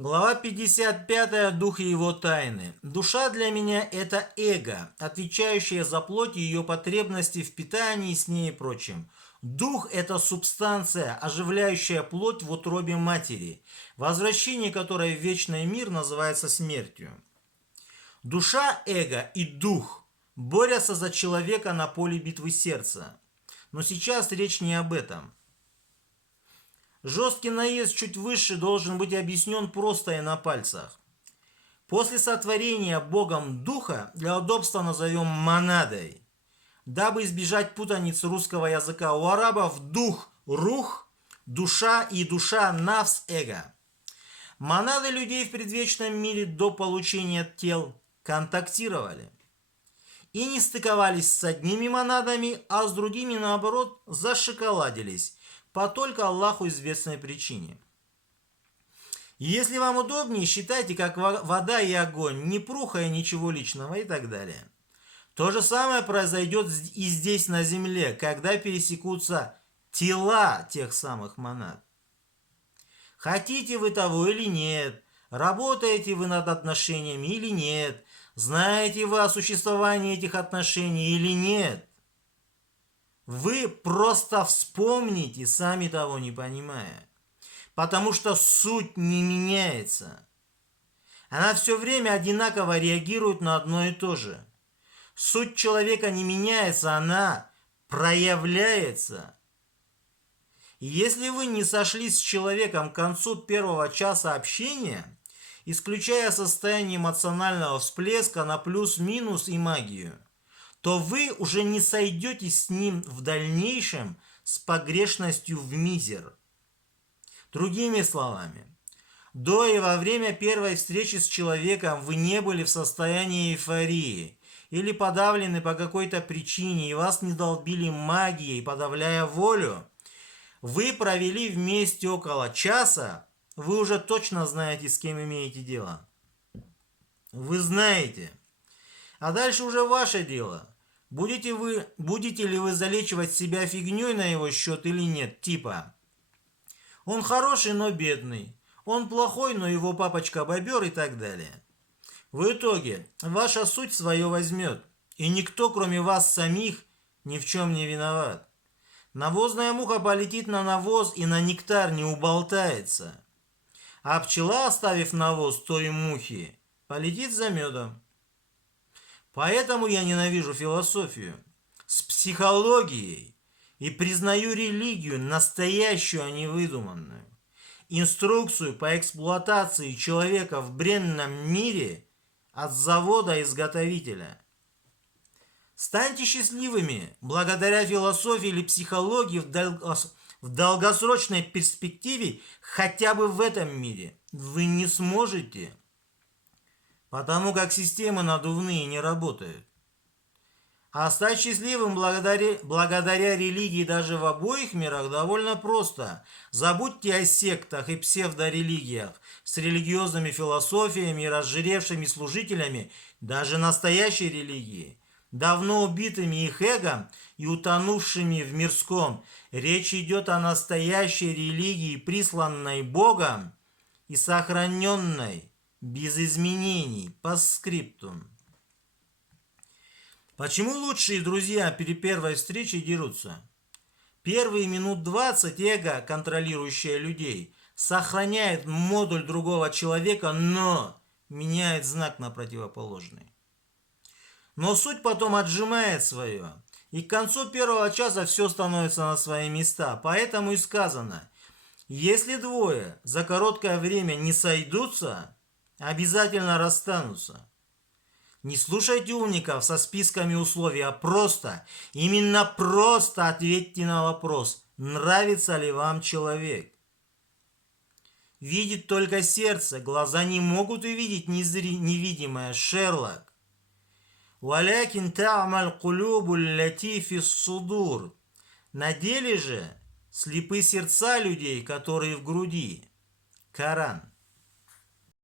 Глава 55. Дух и его тайны. Душа для меня – это эго, отвечающее за плоть и ее потребности в питании, сне и прочем. Дух – это субстанция, оживляющая плоть в утробе матери, возвращение которой в вечный мир называется смертью. Душа, эго и дух борются за человека на поле битвы сердца. Но сейчас речь не об этом. Жесткий наезд чуть выше должен быть объяснен просто и на пальцах. После сотворения Богом Духа, для удобства назовем монадой. Дабы избежать путаниц русского языка, у арабов дух – рух, душа и душа – навс эго. Монады людей в предвечном мире до получения тел контактировали. И не стыковались с одними монадами, а с другими, наоборот, зашоколадились по только Аллаху известной причине. Если вам удобнее, считайте, как вода и огонь, не пруха и ничего личного и так далее. То же самое произойдет и здесь на земле, когда пересекутся тела тех самых монад. Хотите вы того или нет, работаете вы над отношениями или нет, знаете вы о существовании этих отношений или нет, вы просто вспомните, сами того не понимая. Потому что суть не меняется. Она все время одинаково реагирует на одно и то же. Суть человека не меняется, она проявляется. И если вы не сошлись с человеком к концу первого часа общения, исключая состояние эмоционального всплеска на плюс-минус и магию, то вы уже не сойдетесь с ним в дальнейшем с погрешностью в мизер. Другими словами, до и во время первой встречи с человеком вы не были в состоянии эйфории или подавлены по какой-то причине и вас не долбили магией, подавляя волю. Вы провели вместе около часа, вы уже точно знаете, с кем имеете дело. Вы знаете. А дальше уже ваше дело. Будете ли вы залечивать себя фигней на его счет или нет? Типа, он хороший, но бедный. Он плохой, но его папочка бобер и так далее. В итоге, ваша суть свое возьмет. И никто, кроме вас самих, ни в чем не виноват. Навозная муха полетит на навоз и на нектар не уболтается. А пчела, оставив навоз той мухи, полетит за медом. Поэтому я ненавижу философию с психологией и признаю религию настоящую, а не выдуманную. Инструкцию по эксплуатации человека в бренном мире от завода-изготовителя. Станьте счастливыми благодаря философии или психологии в долгосрочной перспективе хотя бы в этом мире. Вы не сможете. Потому как системы надувные не работают. А стать счастливым благодаря религии даже в обоих мирах довольно просто. Забудьте о сектах и псевдорелигиях с религиозными философиями и разжиревшими служителями даже настоящей религии, давно убитыми их эго и утонувшими в мирском. Речь идет о настоящей религии, присланной Богом и сохраненной без изменений, по скриптум. Почему лучшие друзья при первой встрече дерутся? Первые минут 20 эго, контролирующее людей, сохраняет модуль другого человека, но меняет знак на противоположный. Но суть потом отжимает свое, и к концу первого часа все становится на свои места. Поэтому и сказано, если двое за короткое время не сойдутся, обязательно расстанутся. Не слушайте умников со списками условий, а просто, именно просто ответьте на вопрос, нравится ли вам человек. Видит только сердце, глаза не могут увидеть невидимое, Шерлок. «Валякин та'маль кулюбу лати фис судур». На деле же слепы сердца людей, которые в груди. Коран.